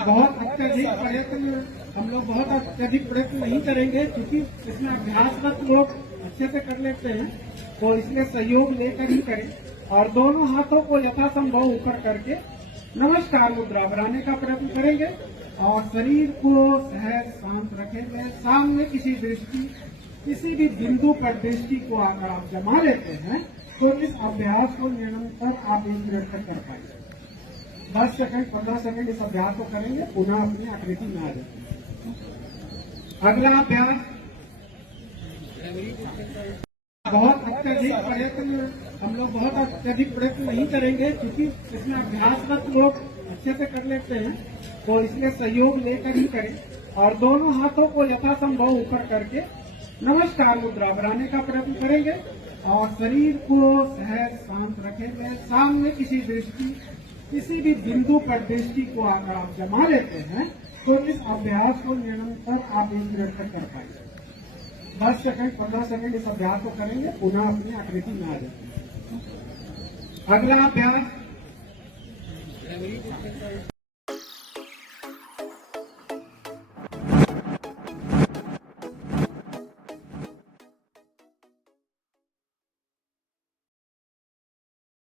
बहुत अत्यधिक प्रयत्न हम लोग बहुत अत्यधिक प्रयत्न नहीं करेंगे, क्योंकि इसमें अभ्यासरत लोग अच्छे से कर लेते हैं, तो इसलिए सहयोग लेकर ही करें। और दोनों हाथों को यथासंभव ऊपर करके नमस्कार मुद्रा बनाने का प्रयत्न करेंगे और शरीर को सहज शांत रखेंगे। सामने किसी भी बिंदु पर दृष्टि को अगर आप जमा लेते हैं तो इस अभ्यास को निरंतर आप 1 मिनट तक कर पाएंगे। 10 सेकंड 15 सेकंड इस अभ्यास को करेंगे, पुनः अपनी आकृति में आ जाएंगे। अगला अभ्यास बहुत अत्यधिक प्रयत्न हम लोग बहुत अत्यधिक प्रयत्न नहीं करेंगे, क्योंकि इसमें अभ्यासरत लोग अच्छे से कर लेते हैं, तो इसलिए सहयोग लेकर ही करें। और दोनों हाथों को यथासंभव ऊपर करके नमस्कार मुद्रा बनाने का प्रयत्न करेंगे और शरीर को सहज शांत रखेंगे। सामने किसी भी बिंदु पर दृष्टि को अगर आप जमा लेते हैं तो इस अभ्यास को निरंतर आप 1 मिनट तक कर पाएंगे। 10 सेकंड 15 सेकंड इस अभ्यास को करेंगे, पुनः अपनी आकृति में आ जाएंगे। अगला अभ्यास